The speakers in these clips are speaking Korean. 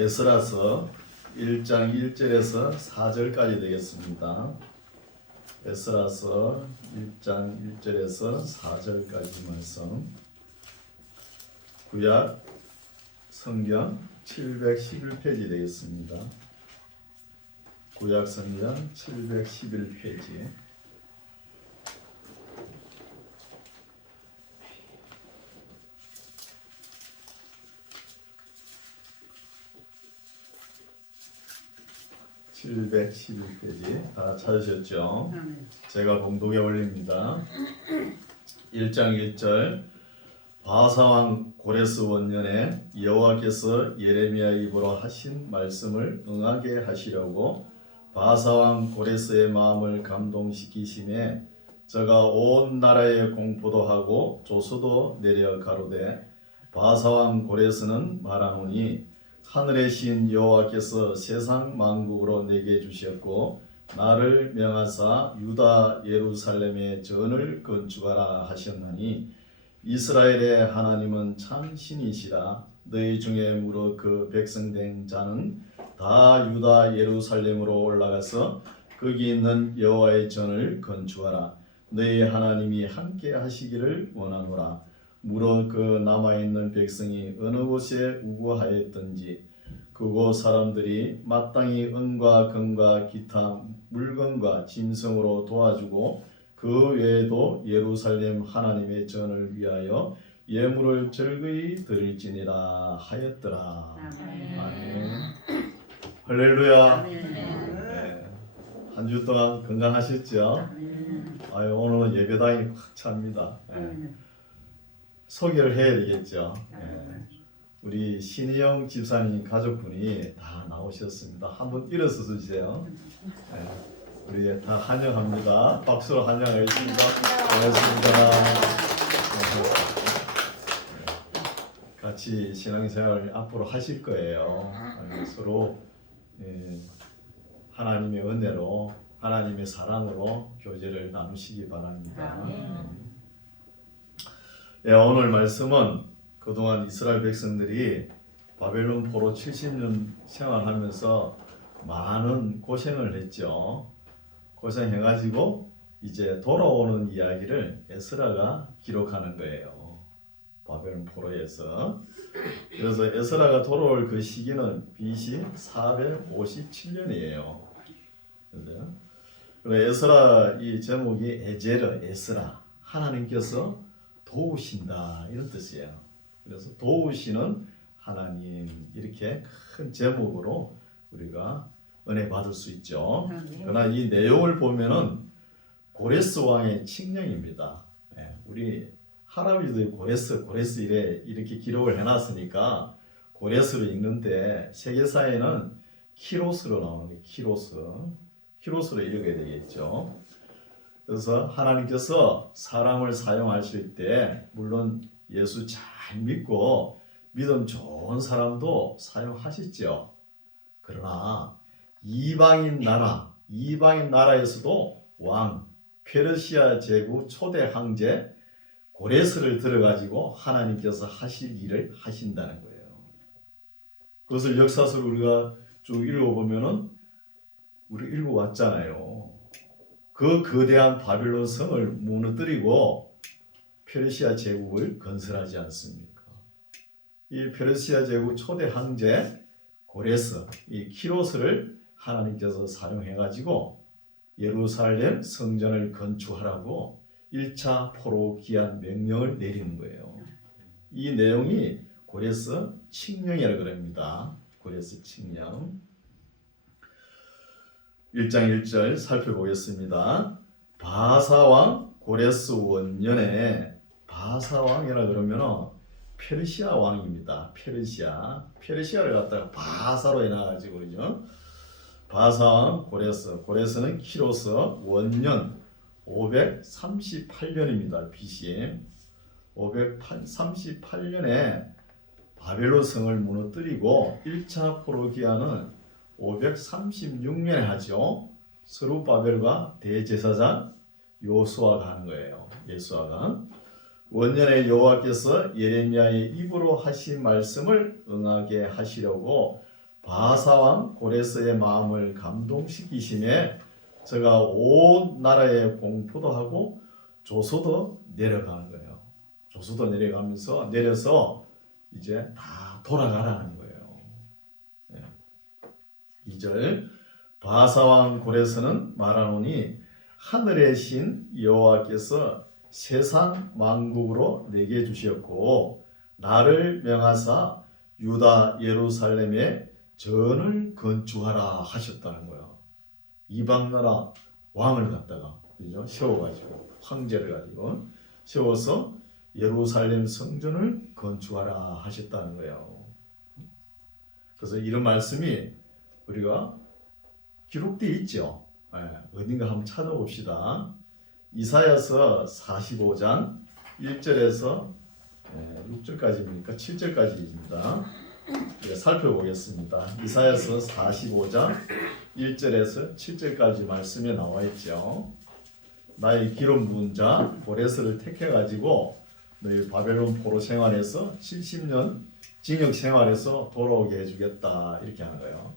에스라서 1장 1절에서 4절까지 되겠습니다. 에스라서 1장 1절에서 4절까지 말씀. 구약 성경 711페이지 되겠습니다. 구약 성경 711페이지. 다 찾으셨죠? 제가 봉독에 올립니다. 1장 1절. 바사왕 고레스 원년에 여호와께서 예레미야 입으로 하신 말씀을 응하게 하시려고 바사왕 고레스의 마음을 감동시키심에 저가 온 나라에 공포도 하고 조서도 내려 가로되 바사왕 고레스는 말하노니 하늘의 신 여호와께서 세상 만국으로 내게 주셨고 나를 명하사 유다 예루살렘에 전을 건축하라 하셨나니 이스라엘의 하나님은 참 신이시라. 너희 중에 무릇 그 백성된 자는 다 유다 예루살렘으로 올라가서 거기 있는 여호와의 전을 건축하라. 너희 하나님이 함께 하시기를 원하노라. 무릇 그 남아있는 백성이 어느 곳에 우거하였든지 그곳 사람들이 마땅히 은과 금과 기타 물건과 짐승으로 도와주고 그 외에도 예루살렘 하나님의 전을 위하여 예물을 절거히 드릴지니라 하였더라. 아멘. 할렐루야. 네. 한 주 동안 건강하셨죠? 아유, 오늘은 예배당이 꽉 찹니다. 네. 소개를 해야 되겠죠. 네. 우리 신희영 집사님 가족분이 다 나오셨습니다. 한번 일어서 주세요. 네. 우리 다 환영합니다. 박수로 환영하겠습니다. 반갑습니다. 같이 신앙생활 앞으로 하실 거예요. 서로 하나님의 은혜로 하나님의 사랑으로 교제를 나누시기 바랍니다. 오늘 말씀은 그동안 이스라엘 백성들이 바벨론 포로 70년 생활하면서 많은 고생을 했죠. 고생해가지고 이제 돌아오는 이야기를 에스라가 기록하는 거예요. 바벨론 포로에서. 그래서 에스라가 돌아올 그 시기는 BC 457년이에요. 그래서 에스라 이 제목이 에제르 에스라, 하나님께서 도우신다 이런 뜻이에요. 그래서 도우시는 하나님, 이렇게 큰 제목으로 우리가 은혜 받을 수 있죠. 그러나 이 내용을 보면은 고레스 왕의 칙령입니다. 우리 할아버지도 고레스 이렇게 기록을 해놨으니까 고레스로 읽는데 세계사에는 키로스로 나오는 게 키로스로 읽어야 되겠죠. 그래서 하나님께서 사람을 사용하실 때 물론 예수 잘 믿고 믿음 좋은 사람도 사용하시죠. 그러나 이방인 나라에서도 왕, 페르시아 제국 초대 황제 고레스를 들어가지고 하나님께서 하실 일을 하신다는 거예요. 그것을 역사서를 우리가 쭉 읽어보면은 우리 읽어왔잖아요. 그 거대한 바빌론 성을 무너뜨리고 페르시아 제국을 건설하지 않습니까? 이 페르시아 제국 초대 황제 고레스, 이 키로스를 하나님께서 사용해가지고 예루살렘 성전을 건축하라고 1차 포로 기한 명령을 내리는 거예요. 이 내용이 고레스 칙령이라고 합니다. 고레스 칙령. 1장 1절 살펴보겠습니다. 바사왕 고레스 원년에, 바사왕이라 그러면 페르시아 왕입니다. 페르시아를 갖다가 바사로 해놔가지고 그러죠. 바사왕 고레스는 키로스 원년 538년입니다. BC 538년에 바벨론 성을 무너뜨리고 1차 포로 기한은 536년에 하죠. 스룹바벨과 대제사장 요수아가 하는 거예요. 예수아가 원년에 여호와께서 예레미야의 입으로 하신 말씀을 응하게 하시려고 바사왕 고레스의 마음을 감동시키심에 저가 온 나라에 공포도 하고 조서도 내려가는 거예요. 조서도 내려서 이제 다 돌아가라는 거예요. 2절 바사왕 고레스는 말하노니 하늘의 신 여호와께서 세상 만국으로 내게 주셨고 나를 명하사 유다 예루살렘에 전을 건축하라 하셨다는 거예요. 이방 나라 왕을 갖다가 그죠? 세워가지고 황제를 가지고 세워서 예루살렘 성전을 건축하라 하셨다는 거예요. 그래서 이런 말씀이 우리가 기록되어 있죠. 어딘가 한번 찾아봅시다. 이사야서 45장 1절에서 6절까지입니까? 7절까지입니다. 살펴보겠습니다. 이사야서 45장 1절에서 7절까지 말씀에 나와 있죠. 나의 기름 부은 자 고레스를 택해가지고 너희 바벨론 포로 생활에서 70년 징역 생활에서 돌아오게 해주겠다 이렇게 하는 거예요.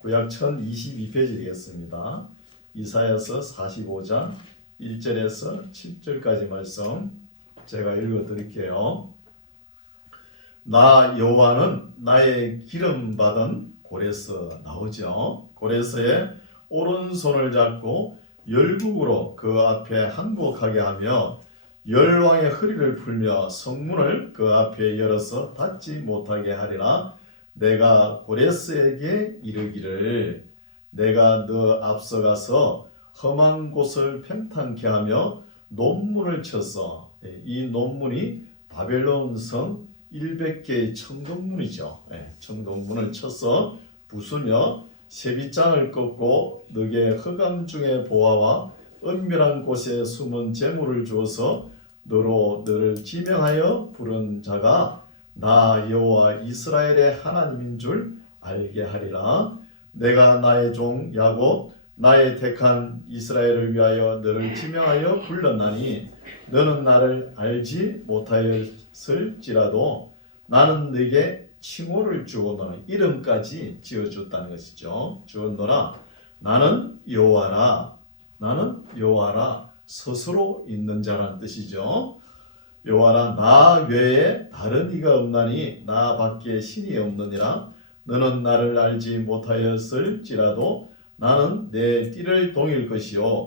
구약 1022페이지 되겠습니다. 이사야서 45장 1절에서 7절까지 말씀 제가 읽어드릴게요. 나 여호와는 나의 기름 받은 고레스 나오죠. 고레스의 오른손을 잡고 열국으로 그 앞에 항복하게 하며 열왕의 허리를 풀며 성문을 그 앞에 열어서 닫지 못하게 하리라. 내가 고레스에게 이르기를 내가 너 앞서가서 험한 곳을 평탄케 하며 논문을 쳤어. 이 논문이 바벨론 성 100개의 청동문이죠. 청동문을 쳐서 부수며 세빗장을 꺾고 너게 흑암 중의 보화와 은밀한 곳에 숨은 재물을 주어서 너로 너를 지명하여 부른 자가 나 여호와 이스라엘의 하나님인 줄 알게 하리라. 내가 나의 종 야곱 나의 택한 이스라엘을 위하여 너를 지명하여 불렀나니 너는 나를 알지 못하였을지라도 나는 네게 칭호를 주고 너는 이름까지 지어줬다는 것이죠. 주었노라. 나는 여호와라. 나는 여호와라. 스스로 있는 자란 뜻이죠. 여호와라 나 외에 다른 이가 없나니 나 밖에 신이 없느니라. 너는 나를 알지 못하였을지라도 나는 내 띠를 동일 것이요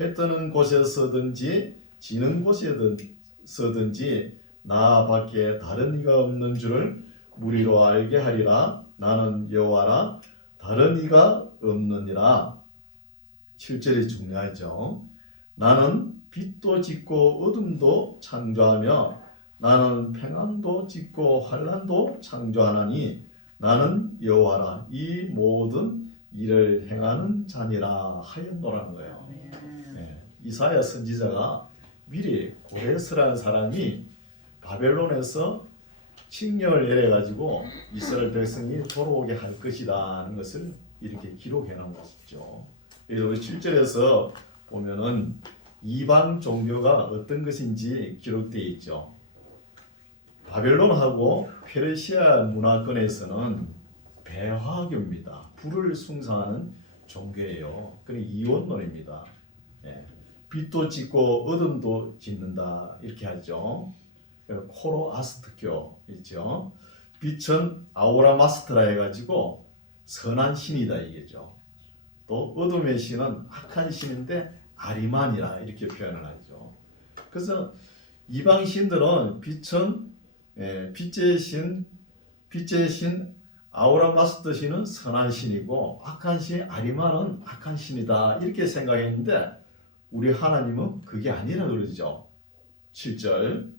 해 뜨는 곳에서든지 지는 곳에서든지 나 밖에 다른 이가 없는 줄을 무리로 알게 하리라. 나는 여호와라 다른 이가 없느니라. 7절이 중요하죠. 나는 빛도 짓고 어둠도 창조하며 나는 평안도 짓고 환난도 창조하나니 나는 여호와라 이 모든 일을 행하는 자니라 하였노라는 거예요. 이사야 선지자가 미리 고레스라는 사람이 바벨론에서 칙령을 내려가지고 이스라엘 백성이 돌아오게 할 것이라는 것을 이렇게 기록해 놓은 것이죠. 그래서 우리 7절에서 보면은 이방 종교가 어떤 것인지 기록되어 있죠. 바벨론하고 페르시아 문화권에서는 배화교입니다. 불을 숭상하는 종교예요. 그리고 이원론입니다. 빛도 짓고 어둠도 짓는다 이렇게 하죠. 코로아스트교 있죠. 빛은 아우라마스트라 해가지고 선한 신이다 이게죠. 또 어둠의 신은 악한 신인데 아리만이라 이렇게 표현을 하죠. 그래서 이방 신들은 빛은 빛의 신 아우라마스트 신은 선한 신이고 악한 신 아리만은 악한 신이다 이렇게 생각했는데 우리 하나님은 그게 아니라 그러죠. 7절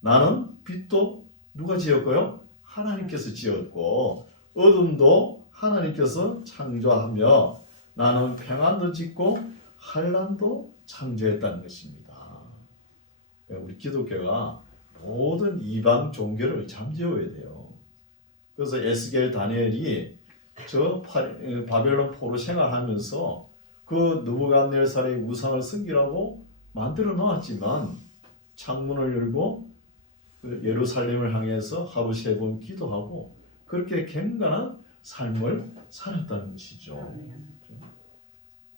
나는 빛도 누가 지었고요? 하나님께서 지었고 어둠도 하나님께서 창조하며 나는 평안도 짓고 환난도 창조했다는 것입니다. 우리 기독교가 모든 이방 종교를 잠재워야 돼요. 그래서 에스겔 다니엘이 저 바벨론 포로 생활하면서 그 느부갓네살의 우상을 섬기라고 만들어 놓았지만 창문을 열고 예루살렘을 향해서 하루 3번 기도하고 그렇게 경건한 삶을 살았다는 것이죠.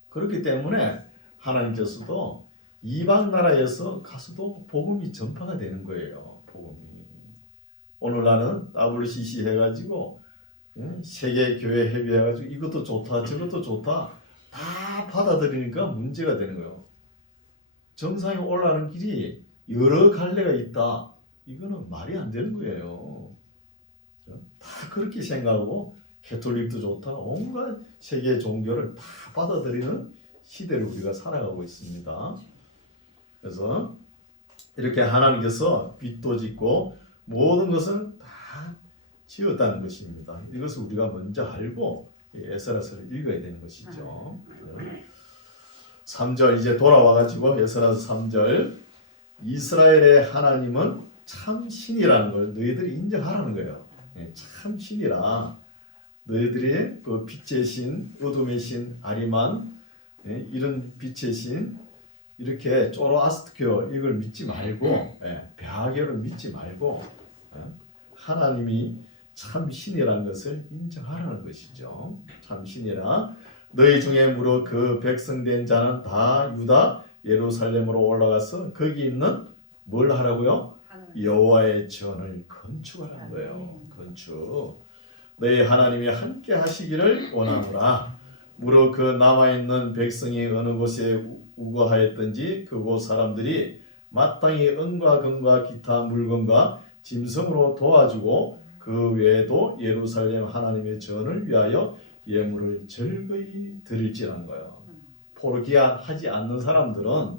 그렇기 때문에 하나님께서도 이방 나라에서 가서도 복음이 전파가 되는 거예요. 복음이. 오늘날은 WCC 해가지고 세계 교회 협의해가지고 이것도 좋다 저것도 좋다 다 받아들이니까 문제가 되는 거예요. 정상에 올라가는 길이 여러 갈래가 있다. 이거는 말이 안 되는 거예요. 다 그렇게 생각하고 캐톨릭도 좋다. 온갖 세계 종교를 다 받아들이는 시대를 우리가 살아가고 있습니다. 그래서 이렇게 하나님께서 빛도 짓고 모든 것은 다 지었다는 것입니다. 이것을 우리가 먼저 알고 에스라서를 읽어야 되는 것이죠. 3절 이제 돌아와가지고 에스라서 3절 이스라엘의 하나님은 참 신이라는 걸 너희들이 인정하라는 거예요. 참 신이라. 너희들이 그 빛의 신, 어둠의 신, 아리만 이런 빛의 신 이렇게 쪼로아스트교 이걸 믿지 말고 벼하교를 믿지 말고 하나님이 참 신이라는 것을 인정하라는 것이죠. 참 신이라. 너희 중에 무릇 그 백성된 자는 다 유다 예루살렘으로 올라가서 거기 있는 뭘 하라고요? 여호와의 전을 건축하라는 거예요. 건축. 너희 하나님이 함께 하시기를 원하노라. 무릇 그 남아있는 백성이 어느 곳에 우거하였든지 그곳 사람들이 마땅히 은과 금과 기타 물건과 짐승으로 도와주고 그 외에도 예루살렘 하나님의 전을 위하여 예물을 즐거이 드릴지라는 거예요. 포르기아 하지 않는 사람들은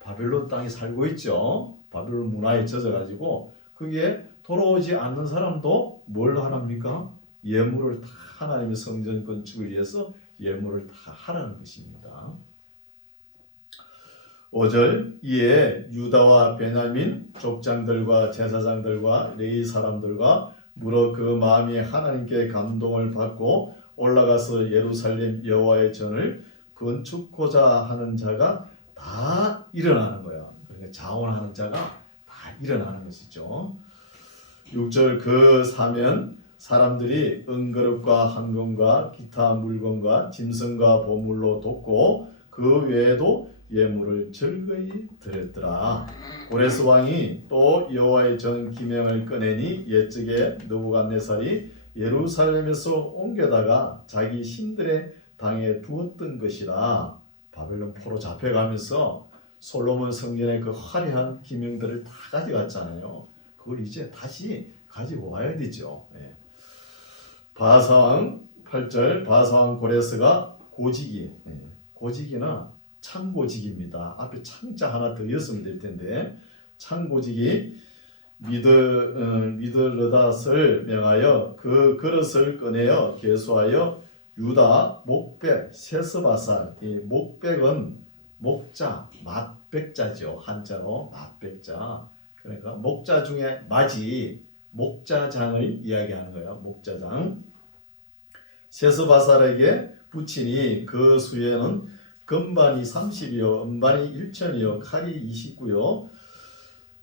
바벨론 땅에 살고 있죠. 바벨론 문화에 젖어가지고 그게 돌아오지 않는 사람도 뭘 하랍니까? 예물을 다 하나님의 성전 건축을 위해서 예물을 다 하라는 것입니다. 5절 이에 유다와 베냐민 족장들과 제사장들과 레위 사람들과 무릇 그 마음이 하나님께 감동을 받고 올라가서 예루살렘 여호와의 전을 건축고자 하는 자가 다 일어나는 거야. 그러니까 자원하는 자가 다 일어나는 것이죠. 6절 그 사면 사람들이 은그릇과 황금과 기타 물건과 짐승과 보물로 돕고 그 외에도 예물을 즐거이 드렸더라. 고레스 왕이 또 여호와의 전 기명을 꺼내니 옛적에 느부갓네살이 예루살렘에서 옮겨다가 자기 신들의 당에 두었던 것이라. 바벨론 포로 잡혀가면서 솔로몬 성전의 그 화려한 기명들을 다 가져갔잖아요. 그걸 이제 다시 가지고 와야 되죠. 바사왕 8절 바사왕 고레스가 고지기 고지기나 창고지기입니다. 앞에 창자 하나 더 였으면 될 텐데 창고지기 미드르닷을 명하여 그 그릇을 꺼내어 계수하여 유다 목백 세스바살. 이 목백은 목자 맛백자죠. 한자로 맛백자. 그러니까 목자 중에 맞이 목자장을 이야기하는 거예요. 목자장. 세스바살에게 붙이니 그 수에는 금반이 30이요 은반이 1천이요 칼이 29요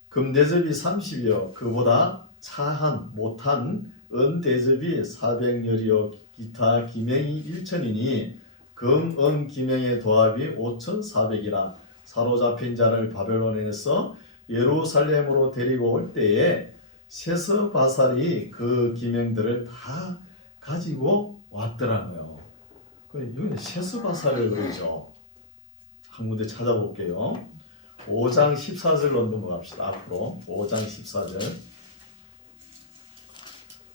금대접이 30이요 그보다 차한 못한 은대접이 400열이요 기타 기명이 1천이니 금, 은, 기명의 도합이 5,400이라. 사로잡힌 자를 바벨론에서 예루살렘으로 데리고 올 때에 세스바살이 그 기명들을 다 가지고 왔더라고요. 이건 세스바살을 그러죠. 한 군데 찾아볼게요. 5장 14절로 넘어갑시다. 앞으로 5장 14절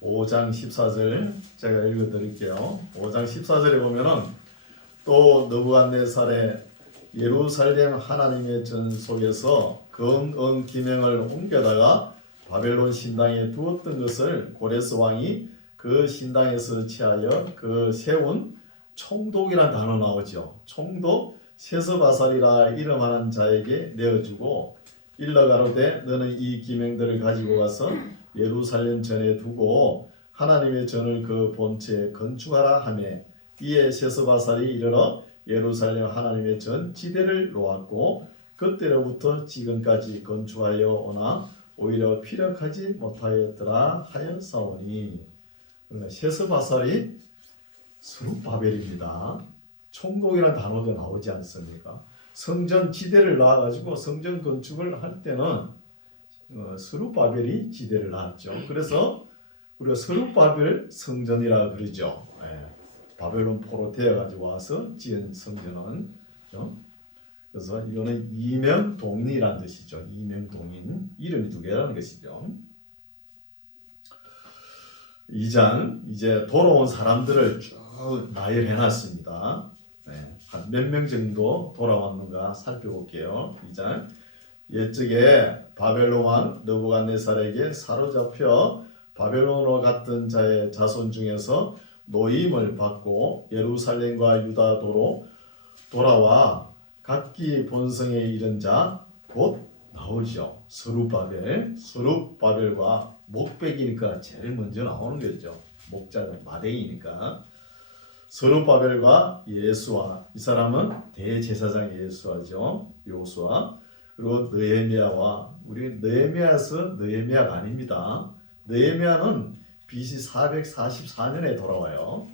5장 14절 제가 읽어드릴게요. 5장 14절에 보면은 또 느부갓네살의 예루살렘 하나님의 전 속에서 금, 은, 기명을 옮겨다가 바벨론 신당에 두었던 것을 고레스 왕이 그 신당에서 취하여 그 세운 총독이란 단어 나오죠. 총독 세스바살이라 이름하는 자에게 내어주고 일러가로되 너는 이 기명들을 가지고 가서 예루살렘 전에 두고 하나님의 전을 그 본체에 건축하라 하매 이에 세스바살이 이르러 예루살렘 하나님의 전 지대를 놓았고 그때로부터 지금까지 건축하여 오나 오히려 피력하지 못하였더라 하였사오니. 그러니까 세스바살이 스룹바벨입니다. 총독이라는 단어도 나오지 않습니까? 성전 지대를 놔가지고 성전 건축을 할 때는 스룹바벨이 지대를 놨죠. 그래서 우리가 스룹바벨 성전이라 그러죠. 예. 바벨론 포로 되어가지고 와서 지은 성전은, 그렇죠? 그래서 이거는 이명동인이라는 뜻이죠. 이명동인, 이름이 두 개라는 것이죠. 2장 이제 돌아온 사람들을 쭉 나열해놨습니다. 네, 한 몇 명 정도 돌아왔는가 살펴볼게요. 2장 옛적에 바벨론 왕 느부갓네살에게 사로잡혀 바벨론으로 갔던 자의 자손 중에서 노임을 받고 예루살렘과 유다도로 돌아와 각기 본성에 이른 자 곧 나오죠. 스룹바벨과 목백이니까 제일 먼저 나오는 거죠. 목자는 마대이니까. 스룹바벨과 예수아, 이 사람은 대제사장 예수아죠. 요수아. 그리고 느헤미야와, 우리 느헤미야에서 느헤미야가 아닙니다. 느헤미야는 BC 444년에 돌아와요.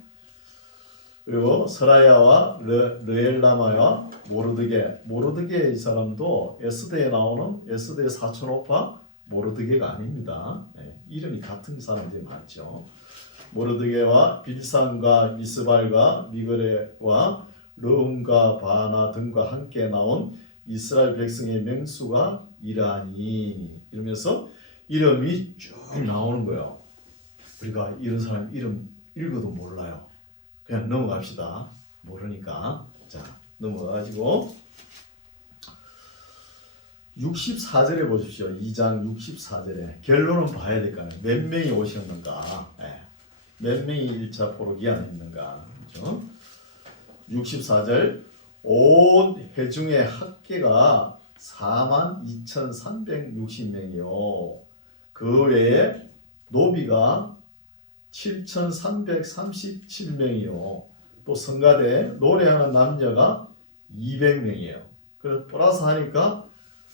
그리고 서라야와 르엘라마와 모르드게 이 사람도 에스더에 나오는 에스더의 사촌오빠 모르드게가 아닙니다. 네, 이름이 같은 사람들이 많죠. 모르드게와 빌산과 미스발과 미그레와 르움과 바나 등과 함께 나온 이스라엘 백성의 명수가 이러하니, 이러면서 이름이 쭉 나오는 거예요. 우리가 이런 사람 이름 읽어도 몰라요. 그냥 넘어갑시다. 모르니까. 자, 넘어가가지고 64절에 보십시오. 2장 64절에 결론은 봐야 될 거 아니에요. 몇 명이 오셨는가? 네. 몇 명이 1차 포로기한에 있는가? 그렇죠? 64절 온 회중의 합계가 42,360명이요. 그 외에 노비가 7,337명이요. 또 성가대 노래하는 남녀가 200명이에요. 그래서 플러스 하니까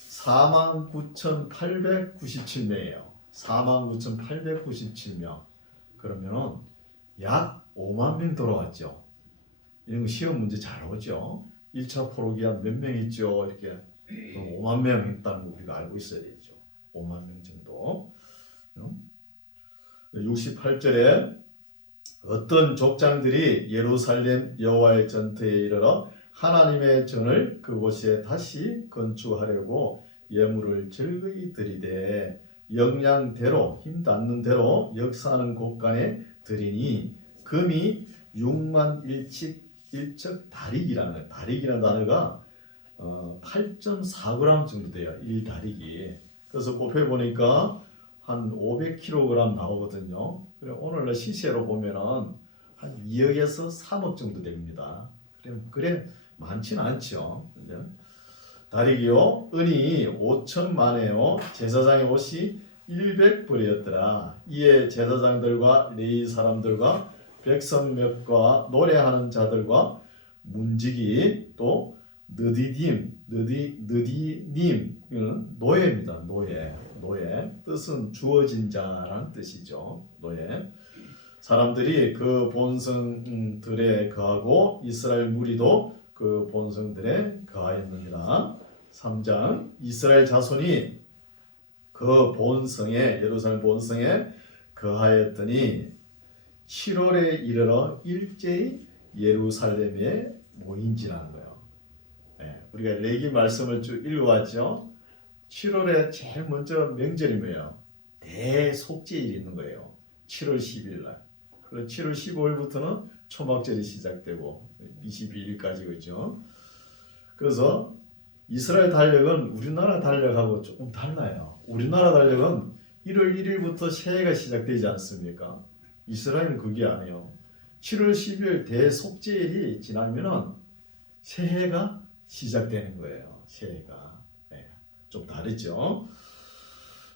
49,897명이에요. 49,897명. 그러면은 약 5만 명 돌아왔죠. 이런 거 시험 문제 잘 오죠. 1차 포로기한 몇 명 있죠. 이렇게 5만 명 있다는 거 우리가 알고 있어야 되죠. 5만 명 정도. 68절에 어떤 족장들이 예루살렘 여호와의 전터에 이르러 하나님의 전을 그곳에 다시 건축하려고 예물을 즐거이 드리되 역량대로 힘 닿는 대로 역사하는 곳간에 드리니 금이 6만 일척 다릭이라는 단어가 8.4g 정도 돼요. 1다릭이. 그래서 곱해 보니까 한 500kg 나오거든요. 그래 오늘날 시세로 보면은 한 2억에서 3억 정도 됩니다. 그래 많지는 않죠. 다리기요 은이 5천만에요 제사장의 옷이 100벌이었더라. 이에 제사장들과 레위 사람들과 백성몇과 노래하는 자들과 문지기 또 느디님 노예입니다. 노예 뜻은 주어진 자란 뜻이죠. 노예 사람들이 그 본성들에 거하고 이스라엘 무리도 그 본성들에 거하였느니라. 3장 이스라엘 자손이 그 본성에 예루살렘 본성에 거하였더니 7월에 이르러 일제히 예루살렘에 모인지라는 거예요. 네, 우리가 레기 말씀을 쭉 읽어왔죠. 7월에 제일 먼저 명절이 뭐예요? 대속죄일이 있는 거예요. 7월 10일 날. 그리고 7월 15일부터는 초막절이 시작되고 22일까지 그죠. 그래서 이스라엘 달력은 우리나라 달력하고 조금 달라요. 우리나라 달력은 1월 1일부터 새해가 시작되지 않습니까? 이스라엘은 그게 아니에요. 7월 10일 대속죄일이 지나면은 새해가 시작되는 거예요. 새해가. 네, 좀 다르죠.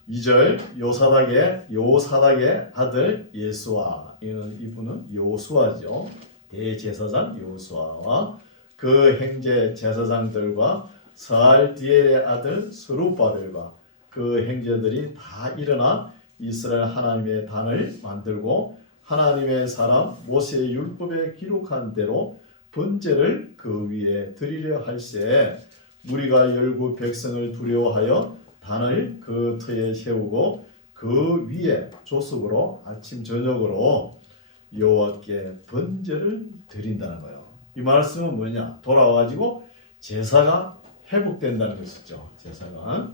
2절 요사닥의 아들 예수아, 이분은 요수아죠. 대제사장 요수아와 그 형제 제사장들과 스알디엘의 아들 스룹바벨과 그 형제들이 다 일어나 이스라엘 하나님의 단을 만들고 하나님의 사람 모세의 율법에 기록한 대로 번제를 그 위에 드리려 할세 무리가 열국 백성을 두려워하여 단을 그 터에 세우고 그 위에 조석으로 아침 저녁으로 여호와께 번제를 드린다는 거예요. 이 말씀은 뭐냐? 돌아와가지고 제사가 회복된다는 것이죠. 제사가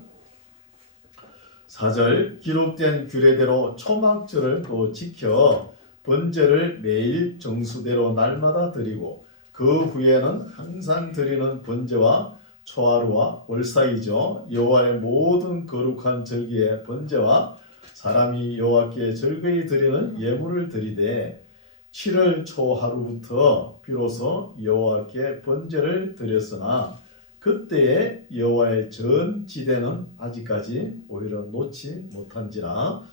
4절 기록된 규례대로 초막절을 또 지켜 번제를 매일 정수대로 날마다 드리고 그 후에는 항상 드리는 번제와 초하루와 월사이죠. 여호와의 모든 거룩한 절기의 번제와 사람이 여호와께 절거히 드리는 예물을 드리되 7월 초하루부터 비로소 여호와께 번제를 드렸으나 그때에 여호와의 전 지대는 아직까지 오히려 놓지 못한지라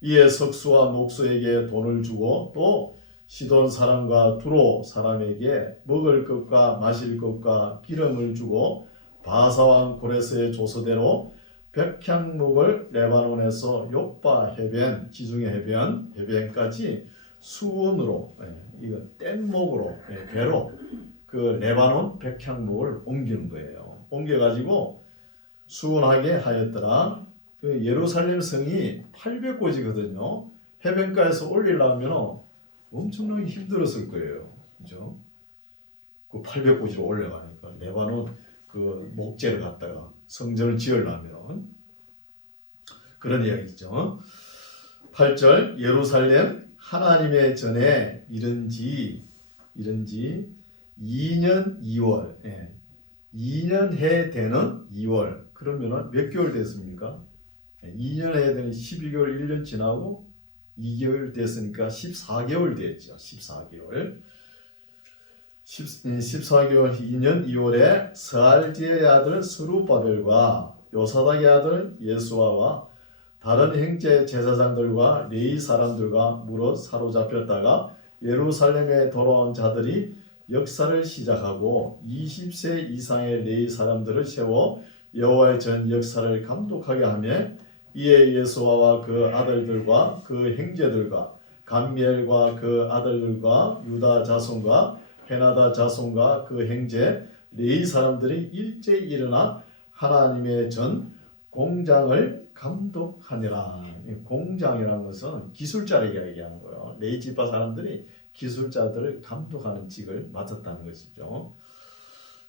이에 석수와 목수에게 돈을 주고 또 시돈 사람과 두로 사람에게 먹을 것과 마실 것과 기름을 주고 바사왕 고레스의 조서대로 백향목을 레바논에서 욥바 해변 지중해 해변까지 수원으로 이거 뗏목으로 배로 그 레바논 백향목을 옮기는 거예요. 옮겨가지고 수원하게 하였더라. 그 예루살렘 성이 800고지거든요. 해변가에서 올리려면 엄청나게 힘들었을 거예요. 그죠? 그 800고지로 올라가니까 레바논 그 목재를 갖다가 성전을 지으려면 그런 이야기죠. 8절 예루살렘 하나님의 전에 이른지 2년 2월 2년 해 되는 2월 그러면 몇 개월 됐습니까? 2년 해 되는 12개월 1년 지나고 2개월 됐으니까 14개월 됐죠. 14개월 14개월 2년 2월에 스알디엘의 아들 스룹바벨과 요사닥의 아들 예수아와 다른 형제 제사장들과 레위 사람들과 물어 사로잡혔다가 예루살렘에 돌아온 자들이 역사를 시작하고 20세 이상의 레위 사람들을 세워 여호와의 전 역사를 감독하게 하며 이에 예수아와 그 아들들과 그 형제들과 감미엘과 그 아들들과 유다 자손과 헤나다 자손과 그 형제 레위 사람들이 일제히 일어나 하나님의 전 공장을 감독하니라. 공장이라는 것은 기술자를 이야기하는 거예요. 레위 지파 사람들이 기술자들을 감독하는 직을 맡았다는 것이죠.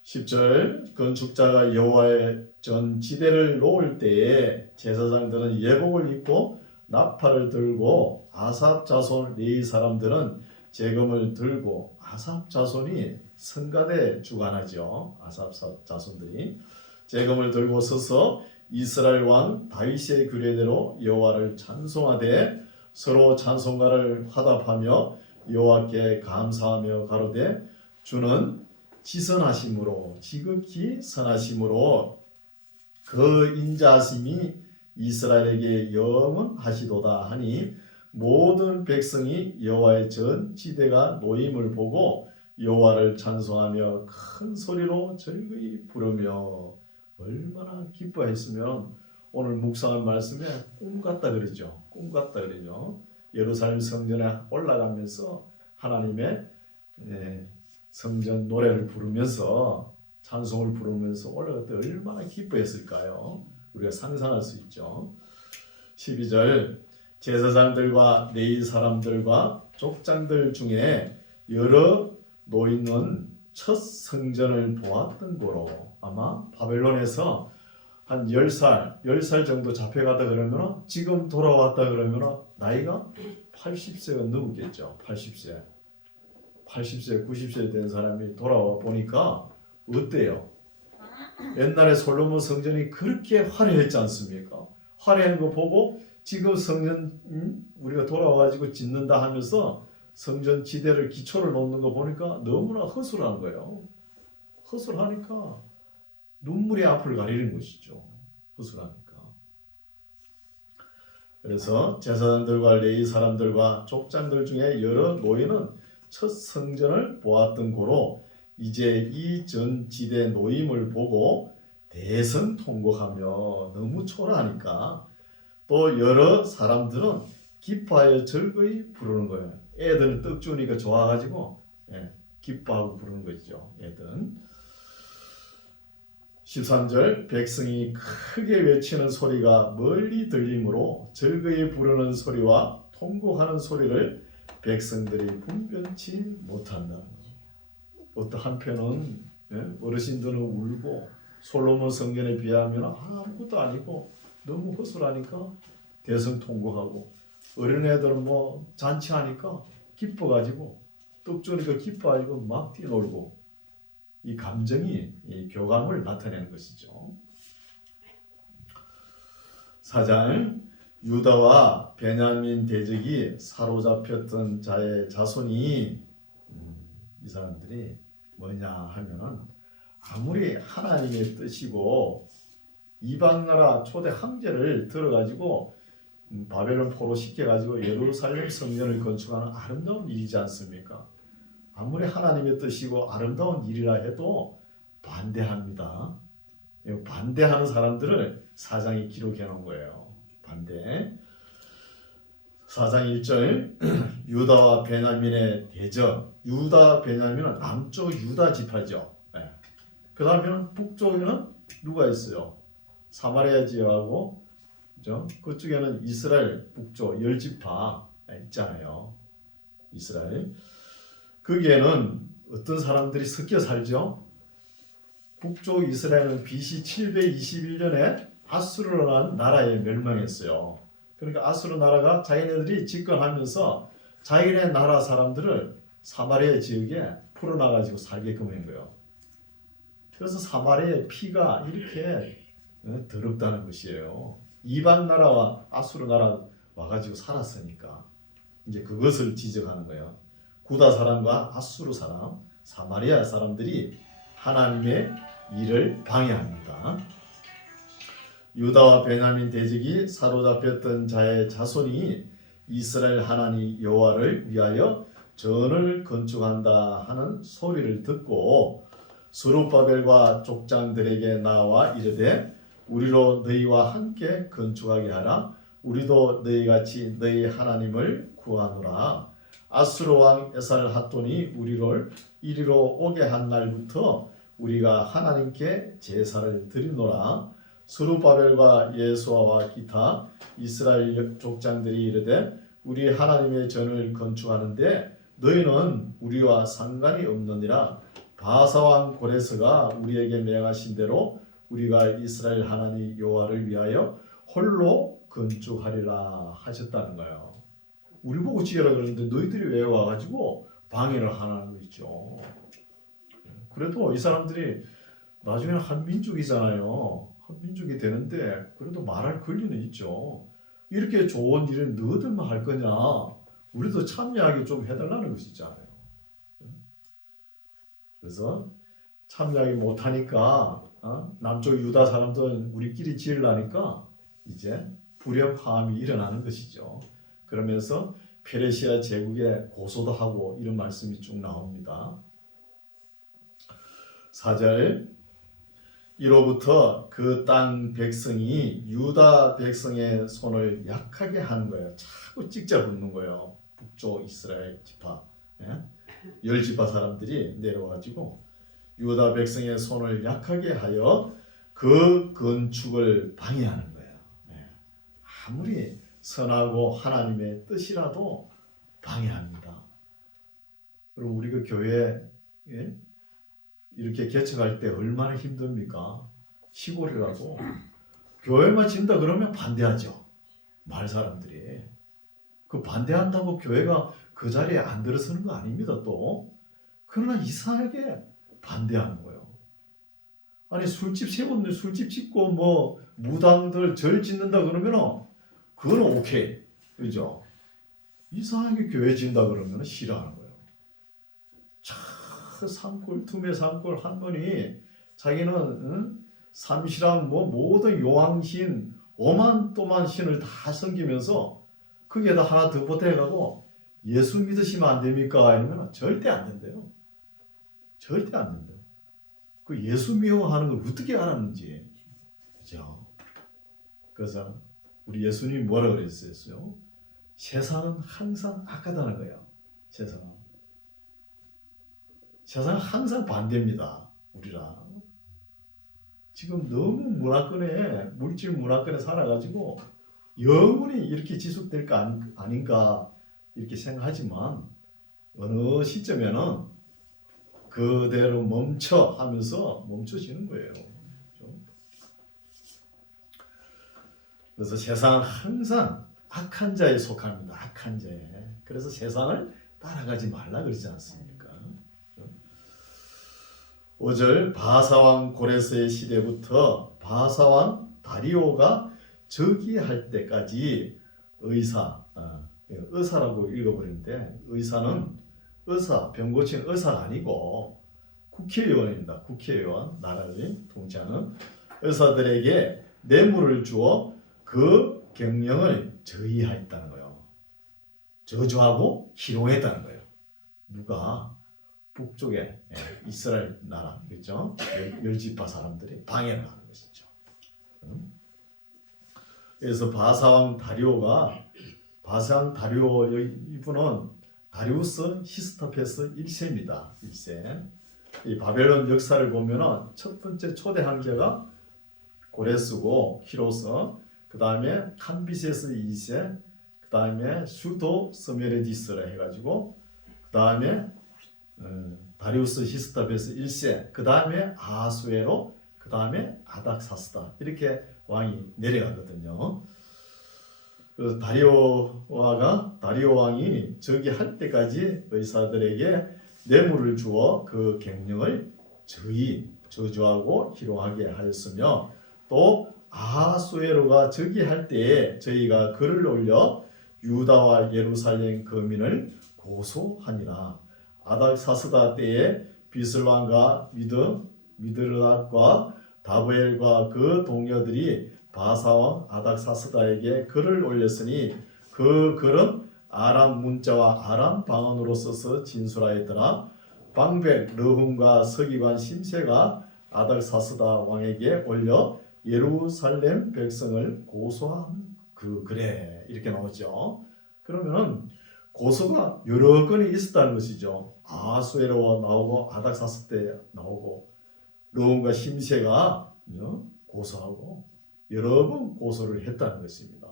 10절 건축자가 여호와의 전 지대를 놓을 때에 제사장들은 예복을 입고 나팔을 들고 아삽 자손 레위 사람들은 재금을 들고 아삽 자손이 성가대 주관하죠. 아삽 자손들이 재금을 들고 서서 이스라엘 왕 다윗의 규례대로 여호와를 찬송하되 서로 찬송가를 화답하며 여호와께 감사하며 가로되 주는 지선하심으로 지극히 선하심으로 그 인자하심이 이스라엘에게 영원하시도다 하니 모든 백성이 여호와의 전 지대가 놓임을 보고 여호와를 찬송하며 큰 소리로 즐거이 부르며 얼마나 기뻐했으면 오늘 묵상한 말씀에 꿈 같다 그러죠. 꿈 같다 그러죠. 예루살렘 성전에 올라가면서 하나님의 성전 노래를 부르면서 찬송을 부르면서 올라갈 때 얼마나 기뻐했을까요? 우리가 상상할 수 있죠. 12절 제사장들과 레위 사람들과 족장들 중에 여러 노인은 첫 성전을 보았던 거로 아마 바벨론에서 한 10살 정도 잡혀가다 그러면 지금 돌아왔다 그러면 나이가 80세가 넘겠죠. 80세, 90세 된 사람이 돌아와 보니까 어때요? 옛날에 솔로몬 성전이 그렇게 화려했지 않습니까? 화려한 거 보고 지금 성전 우리가 돌아와가지고 짓는다 하면서 성전 지대를 기초를 놓는 거 보니까 너무나 허술한 거예요. 허술하니까 눈물이 앞을 가리는 것이죠. 허술하니까. 그래서 제사장들과 레위 사람들과 족장들 중에 여러 노인은 첫 성전을 보았던 고로 이제 이 전 지대 노임을 보고 대성통곡하며 너무 초라하니까 또 여러 사람들은 기뻐하여 즐거이 부르는 거예요. 애들은 떡 주니까 좋아가지고 기뻐하고 부르는 거죠. 애들은. 13절 백성이 크게 외치는 소리가 멀리 들리므로 즐거이 부르는 소리와 통곡하는 소리를 백성들이 분별치 못한다는 거예요. 어떤 한편은 어르신들은 울고 솔로몬 성전에 비하면 아무것도 아니고 너무 허술하니까 대성통곡하고 어린애들은 뭐 잔치하니까 기뻐가지고 떡 주니까 기뻐가지고 막 뛰놀고 이 감정이 이 교감을 나타내는 것이죠. 4장 유다와 베냐민 대적이 사로잡혔던 자의 자손이 이 사람들이 뭐냐 하면은 아무리 하나님의 뜻이고 이방 나라 초대 황제를 들어가지고 바벨론 포로 시켜가지고 예루살렘 성전을 건축하는 아름다운 일이지 않습니까? 아무리 하나님의 뜻이고 아름다운 일이라 해도 반대합니다. 반대하는 사람들을 4장이 기록해 놓은 거예요. 반대. 4장 1절 유다와 베냐민의 대적. 유다 베냐민은 남쪽 유다 지파죠. 그 다음에는 북쪽에는 누가 있어요? 사마리아 지역하고 그죠? 그쪽에는 이스라엘 북쪽 10지파 있잖아요. 이스라엘. 거기에는 어떤 사람들이 섞여 살죠? 북쪽 이스라엘은 BC 721년에 아수르라는 나라에 멸망했어요. 그러니까 아수르 나라가 자기네들이 집권하면서 자기네 나라 사람들을 사마리아 지역에 풀어놔가지고 살게끔 한 거예요. 그래서 사마리아의 피가 이렇게 더럽다는 것이에요. 이방 나라와 아수르 나라 와가지고 살았으니까 이제 그것을 지적하는 거예요. 구다 사람과 아수르 사람, 사마리아 사람들이 하나님의 일을 방해합니다. 유다와 베냐민 대적이 사로잡혔던 자의 자손이 이스라엘 하나님 여호와를 위하여 전을 건축한다 하는 소리를 듣고 스룹바벨과 족장들에게 나와 이르되 우리로 너희와 함께 건축하게 하라. 우리도 너희같이 너희 하나님을 구하노라. 아수르 왕 에살핫돈이 우리를 이리로 오게 한 날부터 우리가 하나님께 제사를 드리노라. 스룹바벨과 예수아와 기타 이스라엘 족장들이 이르되 우리 하나님의 전을 건축하는데 너희는 우리와 상관이 없느니라. 바사 왕 고레스가 우리에게 명하신 대로 우리가 이스라엘 하나님 여호와를 위하여 홀로 건축하리라 하셨다는 거예요. 우리 보고 지으라 그러는데 너희들이 왜 와가지고 방해를 하는 거 있죠. 그래도 이 사람들이 나중에는 한민족이잖아요. 한민족이 되는데 그래도 말할 권리는 있죠. 이렇게 좋은 일은 너희들만 할 거냐. 우리도 참여하게 좀 해달라는 것이잖아요. 그래서 참여하기 못하니까 남쪽 유다 사람들은 우리끼리 지으려니까 이제 불협화음이 일어나는 것이죠. 그러면서 페르시아 제국에 고소도 하고 이런 말씀이 쭉 나옵니다. 4절 이로부터 그 땅 백성이 유다 백성의 손을 약하게 하는 거예요. 자꾸 찍자 붙는 거예요. 북쪽 이스라엘 지파 10지파 사람들이 내려와가지고 유다 백성의 손을 약하게 하여 그 건축을 방해하는 거예요. 아무리 선하고 하나님의 뜻이라도 방해합니다. 그럼 우리가 교회 이렇게 개척할 때 얼마나 힘듭니까? 시골이라도 교회만 진다 그러면 반대하죠. 마을 사람들이. 그 반대한다고 교회가 그 자리에 안 들어서는 거 아닙니다. 또 그러나 이상하게 반대하는 거예요. 아니 술집 세웠는데 술집 짓고 뭐 무당들 절 짓는다 그러면 그건 오케이. 그죠? 이상하게 교회 짓는다 그러면 싫어하는 거예요. 산골 틈에 산골 할머니 자기는 삼시랑 뭐 모든 요왕신 오만또만 신을 다 섬기면서 거기에다 하나 더 보태가고 예수 믿으시면 안 됩니까? 아니면 절대 안 된대요. 절대 안 된대요. 그 예수 미워하는 걸 어떻게 알았는지. 그죠? 그래서 우리 예수님이 뭐라 그랬어요? 세상은 항상 악하다는 거예요. 세상은 항상 반대입니다. 우리랑 지금 너무 물질 문화권에 살아가지고 영원히 이렇게 지속될까 아닌가 이렇게 생각하지만 어느 시점에는 그대로 멈춰 하면서 멈춰지는 거예요. 그래서 세상은 항상 악한 자에 속합니다. 악한 자에. 그래서 세상을 따라가지 말라 그러지 않습니까? 5절 바사왕 고레스의 시대부터 바사왕 다리오가 즉위할 때까지 의사라고 읽어버리는데 의사는 병 고치는 의사가 아니고 국회의원입니다. 국회의원, 나라를 통치하는 의사들에게 뇌물을 주어 그 경영을 저희하였다는 거예요. 저주하고 희롱했다는 거예요. 누가? 북쪽에 이스라엘 나라, 그렇죠? 열지파 사람들이 방해를 하는 것이죠. 그래서 바사왕 다리오 이분은 다리우스 히스토페스 1세입니다. 1세. 이 바벨론 역사를 보면은 첫 번째 초대 황제가 고레스고 키로스, 그 다음에 캄비세스 2세, 그 다음에 슈도 서메레디스라 해가지고, 그 다음에 다리우스 히스토페스 1세, 그 다음에 아하수에로, 그 다음에 아닥사스다 이렇게 왕이 내려가거든요. 그래서 다리오 왕이 즉위할 때까지 의사들에게 뇌물을 주어 그 경영을 저주하고 희롱하게 하였으며, 또 아하수에로가 즉위할 때에 저희가 글을 올려 유다와 예루살렘 거민을 고소하니라. 아닥사스다 때에 비슬왕과 미드르닥과 다브엘과 그 동료들이 바사왕 아닥사스다에게 글을 올렸으니 그 글은 아람 문자와 아람 방언으로 써서 진술하였더라. 방백 르훔과 서기관 심세가 아닥사스다 왕에게 올려 예루살렘 백성을 고소한 그 글에 이렇게 나오죠. 그러면은 고소가 여러 건이 있었다는 것이죠. 아하수에로 나오고 아닥사스 때 나오고 르훔과 심세가 고소하고 여러 번 고소를 했다는 것입니다.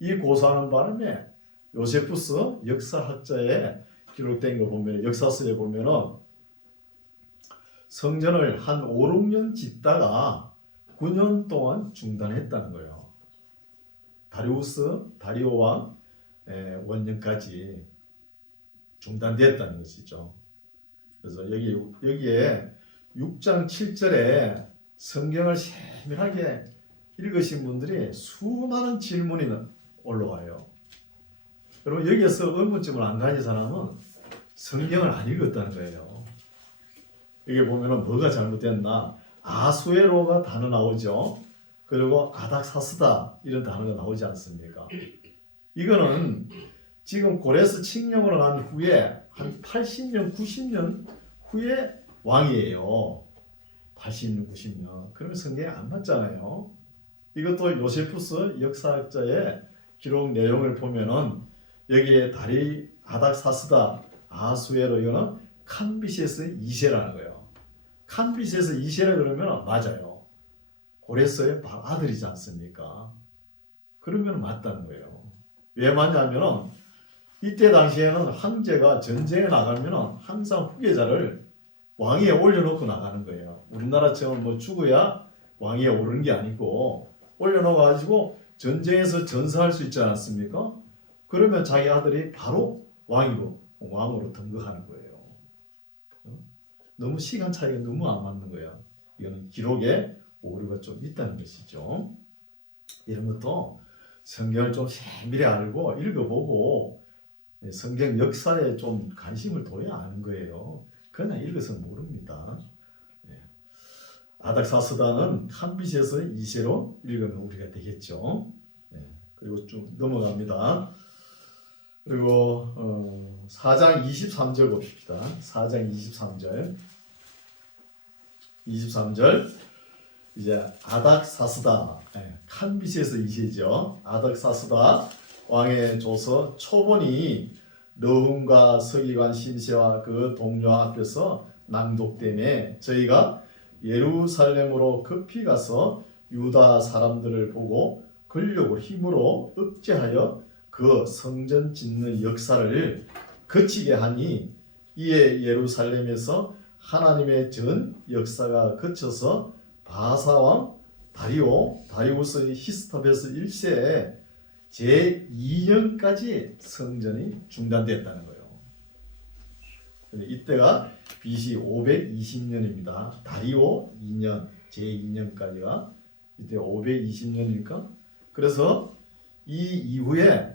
이 고소하는 바람에 요세푸스 역사학자에 기록된 거 보면 역사서에 보면은 성전을 한 5, 6년 짓다가 9년 동안 중단했다는 거예요. 다리오 왕 원년까지 중단되었다는 것이죠. 그래서 여기에 6장 7절에 성경을 세밀하게 읽으신 분들이 수많은 질문이 올라와요. 여러분 여기에서 의문점을 안 가진 사람은 성경을 안 읽었다는 거예요. 여기 보면은 뭐가 잘못됐나? 아수에로가 단어 나오죠. 그리고 아닥사스다 이런 단어가 나오지 않습니까? 이거는 지금 고레스 칙령으로 난 후에 한 80년, 90년 후에 왕이에요. 80년, 90년. 그러면 성경에 안 맞잖아요. 이것도 요세푸스 역사학자의 기록 내용을 보면은 여기에 아닥사스다 아하수에로 이거는 캄비세스 2세라는 거예요. 캄비세스 2세라 그러면 맞아요. 고레스의 아들이지 않습니까? 그러면 맞다는 거예요. 왜 맞냐면은 이때 당시에는 황제가 전쟁에 나가면은 항상 후계자를 왕위에 올려놓고 나가는 거예요. 우리나라처럼 뭐 죽어야 왕위에 오르는 게 아니고 올려놓아가지고 전쟁에서 전사할 수 있지 않습니까? 그러면 자기 아들이 바로 왕으로 등극하는 거예요. 너무 시간 차이가 너무 안 맞는 거예요. 이거는 기록에 오류가 좀 있다는 것이죠. 이런 것도 성경을 좀 세밀히 알고 읽어보고 성경 역사에 좀 관심을 둬야 아는 거예요. 그냥 읽어서 모릅니다. 아닥사스다는 캄비세스 2세로 읽으면 우리가 되겠죠. 그리고 좀 넘어갑니다. 그리고 4장 23절 봅시다. 4장 23절 이제 아닥사스다 캄비세스 2세죠. 아닥사스다 왕의 조서 초본이 너훔과 서기관 심세와 그 동료 앞에서 낭독되매 저희가 예루살렘으로 급히 가서 유다 사람들을 보고 권력으로 힘으로 억제하여 그 성전 짓는 역사를 거치게 하니 이에 예루살렘에서 하나님의 전 역사가 거쳐서 바사왕 다리우스 히스토베스 1세에 제2년까지 성전이 중단됐다는 거예요. 이때가 BC 520년입니다. 다리오 2년, 제2년까지가 이때 520년이니까 그래서 이 이후에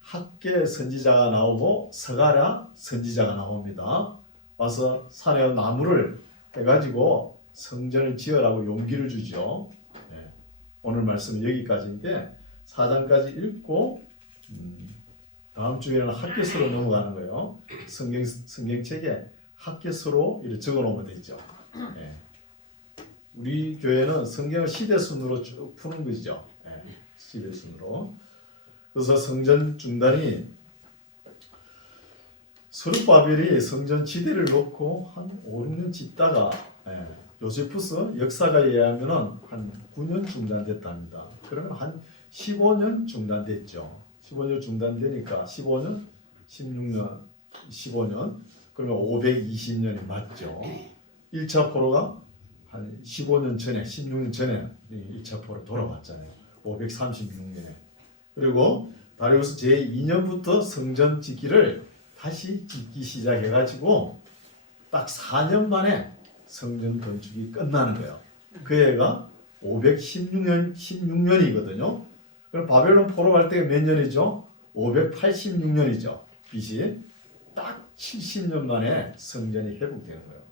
학계 선지자가 나오고 스가랴 선지자가 나옵니다. 와서 산에 나무를 해가지고 성전을 지으라고 용기를 주죠. 네. 오늘 말씀은 여기까지인데 4장까지 읽고 다음 주에는 학계서로 넘어가는 거예요. 성경책에 학계서로 이렇게 적어놓으면 되죠. 네. 우리 교회는 성경을 시대순으로 쭉 푸는 것이죠. 네. 시대순으로. 그래서 성전 중단이 스룹바벨이 성전 지대를 놓고 한 5, 6년 짓다가 요세푸스 역사가에 의하면 한 9년 중단됐답니다. 그러면 한 15년 중단됐죠. 15년 중단되니까 15년, 16년, 15년 그러면 520년이 맞죠. 1차 포로가 한 15년 전에 16년 전에 1차 포로 돌아왔잖아요. 536년에. 그리고 다리우스 제2년부터 성전 짓기를 다시 짓기 시작해가지고 딱 4년 만에 성전 건축이 끝나는 거예요. 그 해가 516년이거든요. 그럼 바벨론 포로 갈 때가 몇 년이죠? 586년이죠. BC. 딱 70년 만에 성전이 회복되는 거예요.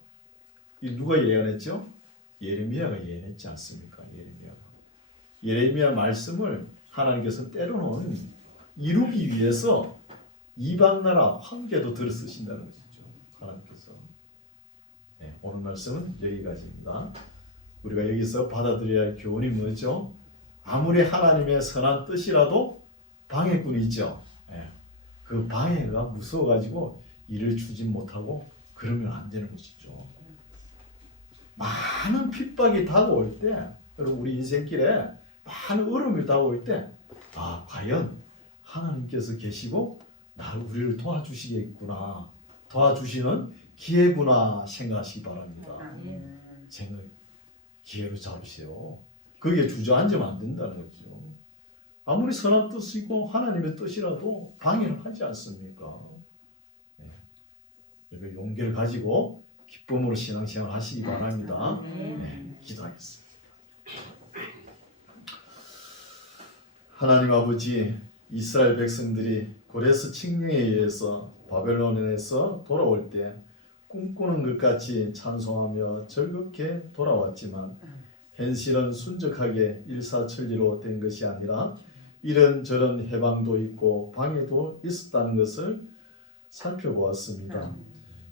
이 누가 예언했죠? 예레미야가 예언했지 않습니까? 예레미야 말씀을 하나님께서 때로는 이루기 위해서 이방 나라 황제도 들어 쓰신다는 것이죠. 하나님께서. 네, 오늘 말씀은 여기까지입니다. 우리가 여기서 받아들여야 할 교훈이 뭐죠? 아무리 하나님의 선한 뜻이라도 방해꾼이 있죠. 네, 그 방해가 무서워가지고 일을 주지 못하고 그러면 안 되는 것이죠. 많은 핍박이 다가올 때, 여러분 우리 인생길에 많은 어려움이 다가올 때, 과연 하나님께서 계시고 우리를 도와주시겠구나, 도와주시는 기회구나 생각하시기 바랍니다. 기회로 잡으세요. 거기에 주저앉으면 안 된다는 거죠. 아무리 선한 뜻이고 하나님의 뜻이라도 방해를 하지 않습니까? 네. 용기를 가지고 기쁨으로 신앙생활 하시기 바랍니다. 네, 기도하겠습니다. 하나님 아버지, 이스라엘 백성들이 고레스 칙령에 의해서 바벨론에서 돌아올 때 꿈꾸는 것 같이 찬송하며 즐겁게 돌아왔지만 현실은 순적하게 일사천리로 된 것이 아니라 이런저런 해방도 있고 방해도 있었다는 것을 살펴보았습니다.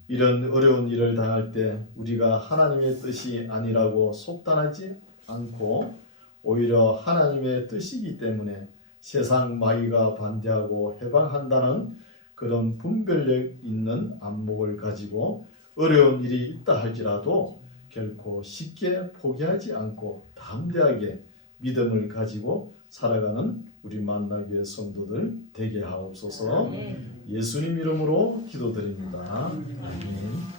이런 어려운 일을 당할 때 우리가 하나님의 뜻이 아니라고 속단하지 않고 오히려 하나님의 뜻이기 때문에 세상 마귀가 반대하고 해방한다는 그런 분별력 있는 안목을 가지고 어려운 일이 있다 할지라도 결코 쉽게 포기하지 않고 담대하게 믿음을 가지고 살아가는 우리 만나교회 성도들 되게 하옵소서. 예수님 이름으로 기도드립니다. 아멘.